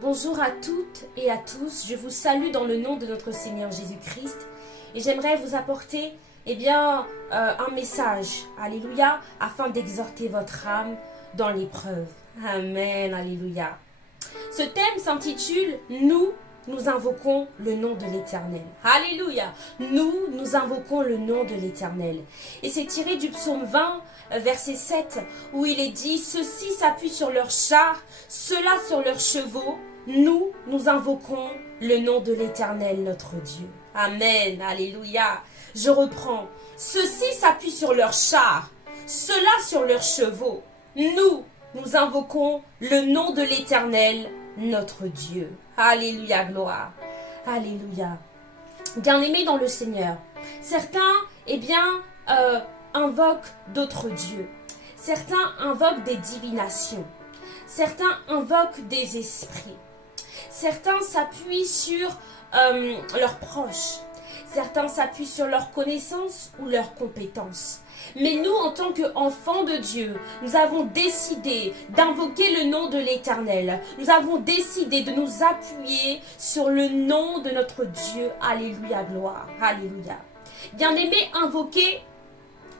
Bonjour à toutes et à tous, je vous salue dans le nom de notre Seigneur Jésus-Christ et j'aimerais vous apporter un message, alléluia, afin d'exhorter votre âme dans l'épreuve. Amen, alléluia. Ce thème s'intitule « Nous invoquons le nom de l'Éternel ». Alléluia. Nous invoquons le nom de l'Éternel. Et c'est tiré du psaume 20, verset 7, où il est dit « Ceux-ci s'appuient sur leurs chars, ceux-là sur leurs chevaux. Nous invoquons le nom de l'Éternel, notre Dieu. » Amen, alléluia. Je reprends. Ceux-ci s'appuient sur leurs chars, ceux-là sur leurs chevaux. Nous invoquons le nom de l'Éternel, notre Dieu. Alléluia, gloire. Alléluia. Bien-aimés dans le Seigneur, certains, invoquent d'autres dieux. Certains invoquent des divinations. Certains invoquent des esprits. Certains s'appuient sur leurs proches. Certains s'appuient sur leurs connaissances ou leurs compétences. Mais nous, en tant qu'enfants de Dieu, nous avons décidé d'invoquer le nom de l'Éternel. Nous avons décidé de nous appuyer sur le nom de notre Dieu. Alléluia, gloire. Alléluia. Bien-aimé, invoquer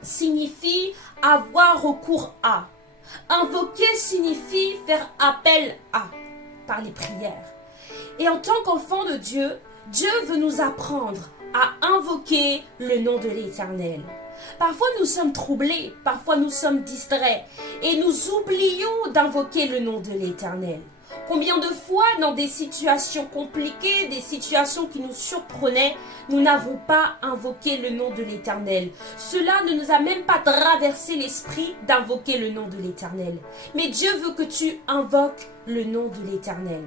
signifie avoir recours à. Invoquer signifie faire appel à, par les prières. Et en tant qu'enfant de Dieu, Dieu veut nous apprendre à invoquer le nom de l'Éternel. Parfois nous sommes troublés, parfois nous sommes distraits et nous oublions d'invoquer le nom de l'Éternel. Combien de fois dans des situations compliquées, des situations qui nous surprenaient, nous n'avons pas invoqué le nom de l'Éternel. Cela ne nous a même pas traversé l'esprit d'invoquer le nom de l'Éternel. Mais Dieu veut que tu invoques le nom de l'Éternel.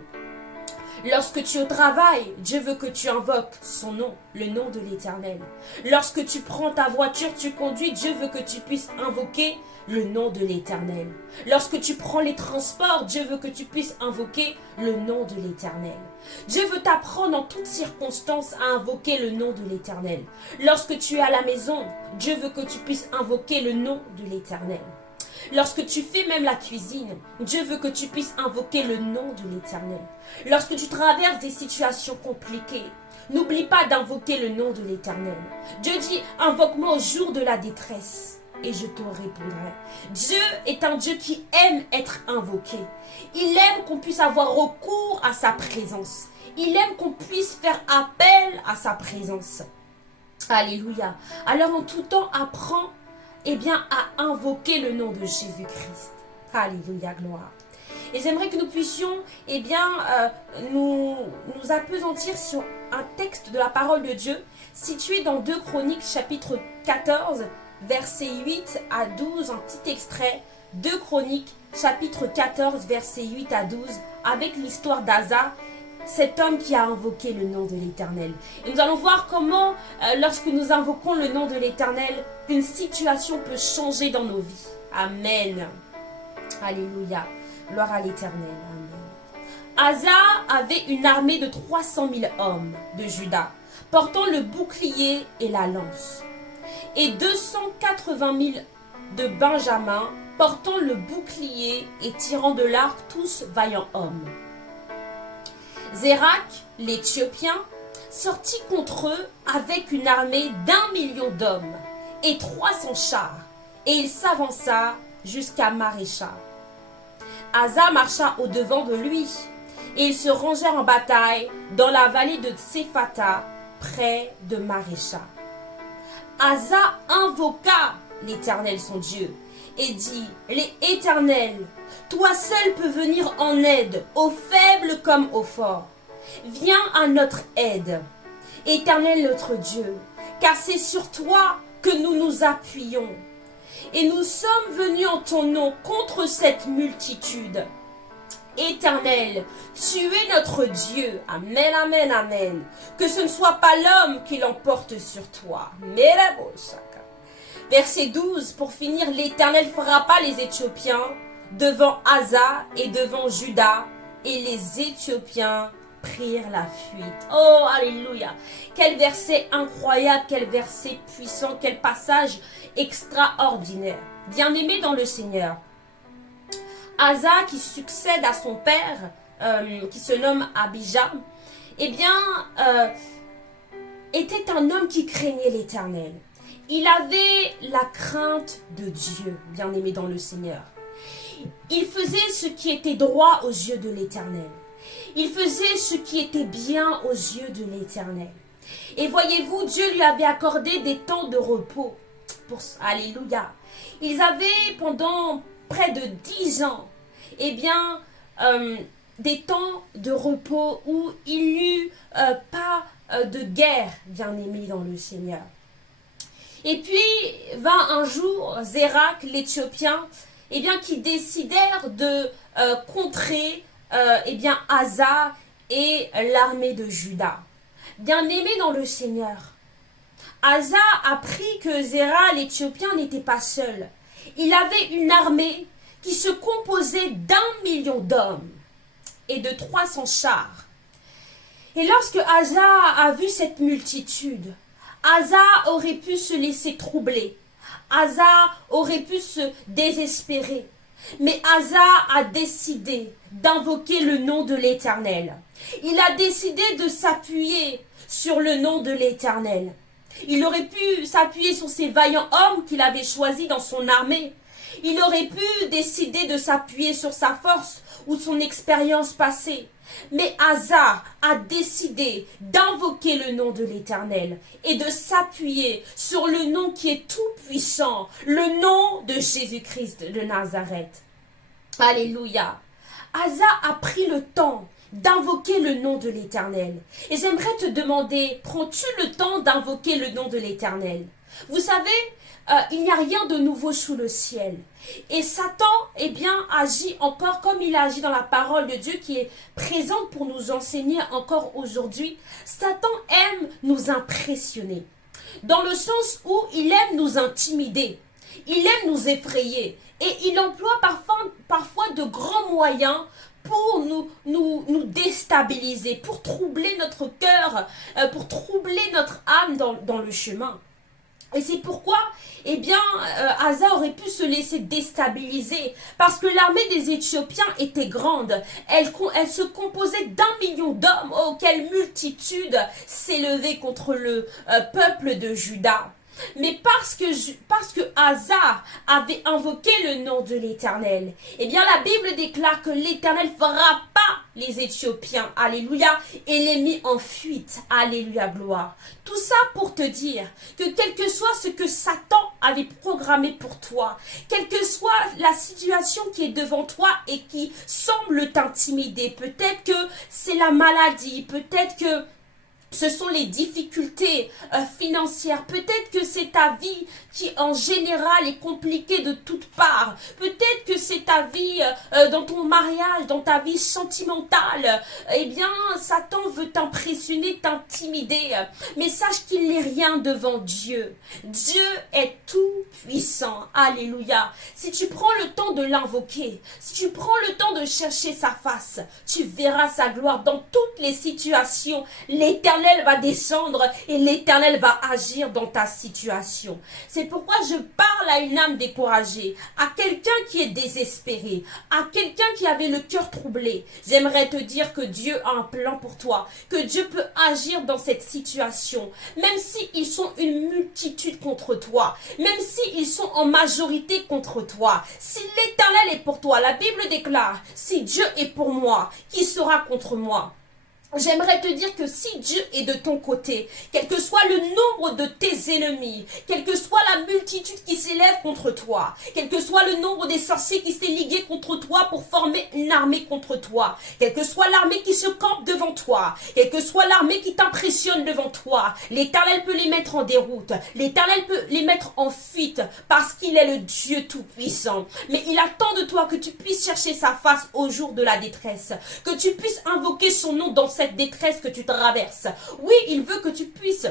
Lorsque tu es au travail, Dieu veut que tu invoques son nom, le nom de l'Éternel. Lorsque tu prends ta voiture, tu conduis, Dieu veut que tu puisses invoquer le nom de l'Éternel. Lorsque tu prends les transports, Dieu veut que tu puisses invoquer le nom de l'Éternel. Dieu veut t'apprendre en toutes circonstances à invoquer le nom de l'Éternel. Lorsque tu es à la maison, Dieu veut que tu puisses invoquer le nom de l'Éternel. Lorsque tu fais même la cuisine, Dieu veut que tu puisses invoquer le nom de l'Éternel. Lorsque tu traverses des situations compliquées, n'oublie pas d'invoquer le nom de l'Éternel. Dieu dit, invoque-moi au jour de la détresse et je te répondrai. Dieu est un Dieu qui aime être invoqué. Il aime qu'on puisse avoir recours à sa présence. Il aime qu'on puisse faire appel à sa présence. Alléluia. Alors en tout temps, apprends à invoquer le nom de Jésus-Christ. Alléluia, gloire. Et j'aimerais que nous puissions, nous appesantir sur un texte de la parole de Dieu, situé dans 2 Chroniques, chapitre 14, versets 8 à 12, un petit extrait. 2 Chroniques, chapitre 14, versets 8 à 12, avec l'histoire d'Asa, cet homme qui a invoqué le nom de l'Éternel. Et nous allons voir comment, lorsque nous invoquons le nom de l'Éternel, une situation peut changer dans nos vies. Amen. Alléluia. Gloire à l'Éternel. Amen. Asa avait une armée de 300 000 hommes de Juda, portant le bouclier et la lance, et 280 000 de Benjamin, portant le bouclier et tirant de l'arc, tous vaillants hommes. Zérak, l'Éthiopien, sortit contre eux avec une armée d'1 million d'hommes et 300 chars, et il s'avança jusqu'à Marécha. Asa marcha au-devant de lui, et ils se rangèrent en bataille dans la vallée de Tsephata, près de Marécha. Asa invoqua l'Éternel son Dieu, et dit, « Éternel, toi seul peux venir en aide, aux faibles comme aux forts. Viens à notre aide, Éternel notre Dieu, car c'est sur toi que nous nous appuyons. Et nous sommes venus en ton nom contre cette multitude. Éternel, tu es notre Dieu. » Amen, amen, amen. Que ce ne soit pas l'homme qui l'emporte sur toi. Verset 12, pour finir, l'Éternel frappa les Éthiopiens devant Asa et devant Juda, et les Éthiopiens prirent la fuite. Oh, alléluia. Quel verset incroyable, quel verset puissant, quel passage extraordinaire. Bien-aimé dans le Seigneur, Asa, qui succède à son père qui se nomme Abijah, eh bien, était un homme qui craignait l'Éternel. Il avait la crainte de Dieu, bien-aimé dans le Seigneur. Il faisait ce qui était droit aux yeux de l'Éternel. Il faisait ce qui était bien aux yeux de l'Éternel. Et voyez-vous, Dieu lui avait accordé des temps de repos. Alléluia. Ils avaient pendant près de 10 ans, eh bien, des temps de repos où il n'y eut pas de guerre, bien-aimé dans le Seigneur. Et puis vint un jour Zérak, l'Éthiopien, eh bien, qui décidèrent de contrer eh bien, Asa et l'armée de Juda. Bien-aimé dans le Seigneur, Asa apprit que Zérak, l'Éthiopien, n'était pas seul. Il avait une armée qui se composait d'1 million d'hommes et de 300 chars. Et lorsque Asa a vu cette multitude, Asa aurait pu se laisser troubler. Asa aurait pu se désespérer. Mais Asa a décidé d'invoquer le nom de l'Éternel. Il a décidé de s'appuyer sur le nom de l'Éternel. Il aurait pu s'appuyer sur ces vaillants hommes qu'il avait choisis dans son armée. Il aurait pu décider de s'appuyer sur sa force ou son expérience passée. Mais Asa a décidé d'invoquer le nom de l'Éternel et de s'appuyer sur le nom qui est tout puissant, le nom de Jésus-Christ de Nazareth. Alléluia. Asa a pris le temps d'invoquer le nom de l'Éternel. Et j'aimerais te demander, prends-tu le temps d'invoquer le nom de l'Éternel? Vous savez, il n'y a rien de nouveau sous le ciel. Et Satan, eh bien, agit encore comme il agit dans la parole de Dieu qui est présente pour nous enseigner encore aujourd'hui. Satan aime nous impressionner, dans le sens où il aime nous intimider, il aime nous effrayer, et il emploie parfois de grands moyens pour nous déstabiliser, pour troubler notre cœur, pour troubler notre âme dans le chemin. Et c'est pourquoi, eh bien, Asa aurait pu se laisser déstabiliser parce que l'armée des Éthiopiens était grande. Elle se composait d'1 million d'hommes. Oh, quelle multitude s'élevait contre le peuple de Juda. Mais parce que Asa avait invoqué le nom de l'Éternel, eh bien la Bible déclare que l'Éternel frappa les Éthiopiens, alléluia, et les mit en fuite, alléluia, gloire. Tout ça pour te dire que quel que soit ce que Satan avait programmé pour toi, quelle que soit la situation qui est devant toi et qui semble t'intimider, peut-être que c'est la maladie, peut-être que ce sont les difficultés financières. Peut-être que c'est ta vie qui en général est compliquée de toutes parts. Peut-être que c'est ta vie dans ton mariage, dans ta vie sentimentale. Eh bien, Satan veut t'impressionner, t'intimider. Mais sache qu'il n'est rien devant Dieu. Dieu est tout puissant. Alléluia. Si tu prends le temps de l'invoquer, si tu prends le temps de chercher sa face, tu verras sa gloire dans toutes les situations. L'Éternel va descendre et l'Éternel va agir dans ta situation. C'est pourquoi je parle à une âme découragée, à quelqu'un qui est désespéré, à quelqu'un qui avait le cœur troublé. J'aimerais te dire que Dieu a un plan pour toi, que Dieu peut agir dans cette situation, même s'ils sont une multitude contre toi, même s'ils sont en majorité contre toi. Si l'Éternel est pour toi, la Bible déclare, si Dieu est pour moi, qui sera contre moi? J'aimerais te dire que si Dieu est de ton côté, quel que soit le nombre de tes ennemis, quelle que soit la multitude qui s'élève contre toi, quel que soit le nombre des sorciers qui s'est ligués contre toi pour former une armée contre toi, quelle que soit l'armée qui se campe devant toi, quelle que soit l'armée qui t'impressionne devant toi, l'Éternel peut les mettre en déroute, l'Éternel peut les mettre en fuite parce qu'il est le Dieu tout-puissant. Mais il attend de toi que tu puisses chercher sa face au jour de la détresse, que tu puisses invoquer son nom dans cette détresse que tu traverses. Oui, il veut que tu puisses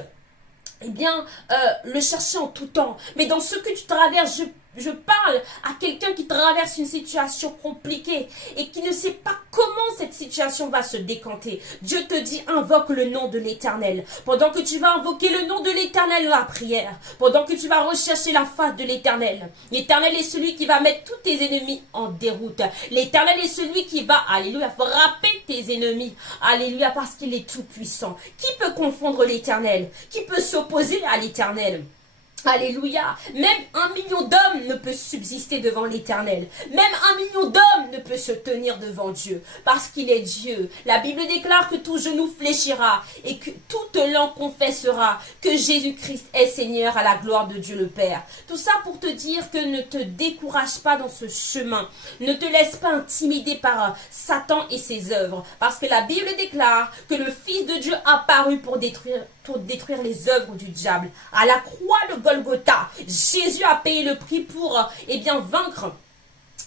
le chercher en tout temps. Mais dans ce que tu traverses, je je parle à quelqu'un qui traverse une situation compliquée et qui ne sait pas comment cette situation va se décanter. Dieu te dit, invoque le nom de l'Éternel. Pendant que tu vas invoquer le nom de l'Éternel dans la prière, pendant que tu vas rechercher la face de l'Éternel, l'Éternel est celui qui va mettre tous tes ennemis en déroute. L'Éternel est celui qui va, alléluia, frapper tes ennemis. Alléluia, parce qu'il est tout puissant. Qui peut confondre l'Éternel? Qui peut s'opposer à l'Éternel? Alléluia. Même 1 million d'hommes ne peut subsister devant l'Éternel. Même 1 million d'hommes ne peut se tenir devant Dieu. Parce qu'il est Dieu. La Bible déclare que tout genou fléchira et que toute langue confessera que Jésus-Christ est Seigneur à la gloire de Dieu le Père. Tout ça pour te dire que ne te décourage pas dans ce chemin. Ne te laisse pas intimider par Satan et ses œuvres. Parce que la Bible déclare que le Fils de Dieu apparut pour détruire les œuvres du diable. À la croix de Golgotha, Jésus a payé le prix pour vaincre,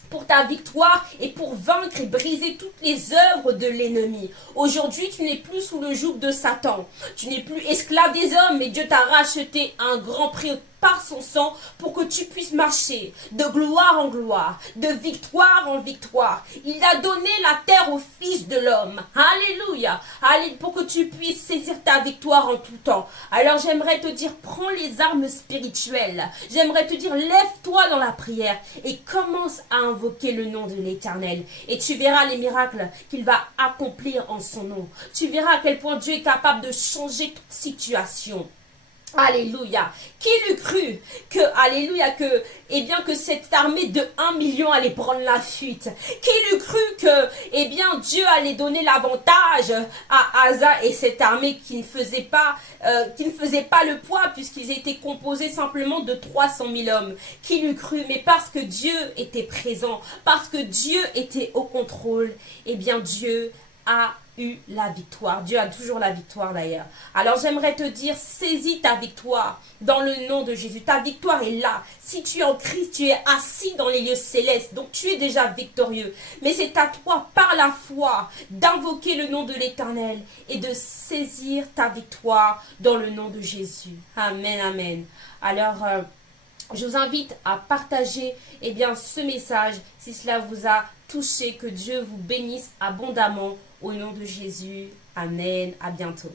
pour ta victoire et pour vaincre et briser toutes les œuvres de l'ennemi. Aujourd'hui, tu n'es plus sous le joug de Satan. Tu n'es plus esclave des hommes, mais Dieu t'a racheté un grand prix par son sang pour que tu puisses marcher de gloire en gloire, de victoire en victoire. Il a donné la terre au Fils de l'homme. Alléluia. Alléluia, pour que tu puisses saisir ta victoire en tout temps. Alors j'aimerais te dire, prends les armes spirituelles. J'aimerais te dire, lève-toi dans la prière et commence à invoquer le nom de l'Éternel. Et tu verras les miracles qu'il va accomplir en son nom. Tu verras à quel point Dieu est capable de changer toute situation. Alléluia. Qui l'eût cru que, alléluia, que cette armée de 1 million allait prendre la fuite? Qui l'eût cru que, Dieu allait donner l'avantage à Asa et cette armée qui ne faisait pas le poids puisqu'ils étaient composés simplement de 300 000 hommes. Qui l'eût cru? Mais parce que Dieu était présent, parce que Dieu était au contrôle, Dieu a eu la victoire. Dieu a toujours la victoire d'ailleurs. Alors j'aimerais te dire, saisis ta victoire dans le nom de Jésus. Ta victoire est là. Si tu es en Christ, tu es assis dans les lieux célestes. Donc tu es déjà victorieux. Mais c'est à toi, par la foi, d'invoquer le nom de l'Éternel et de saisir ta victoire dans le nom de Jésus. Amen, amen. Alors, je vous invite à partager ce message si cela vous a touché. Que Dieu vous bénisse abondamment au nom de Jésus. Amen. À bientôt.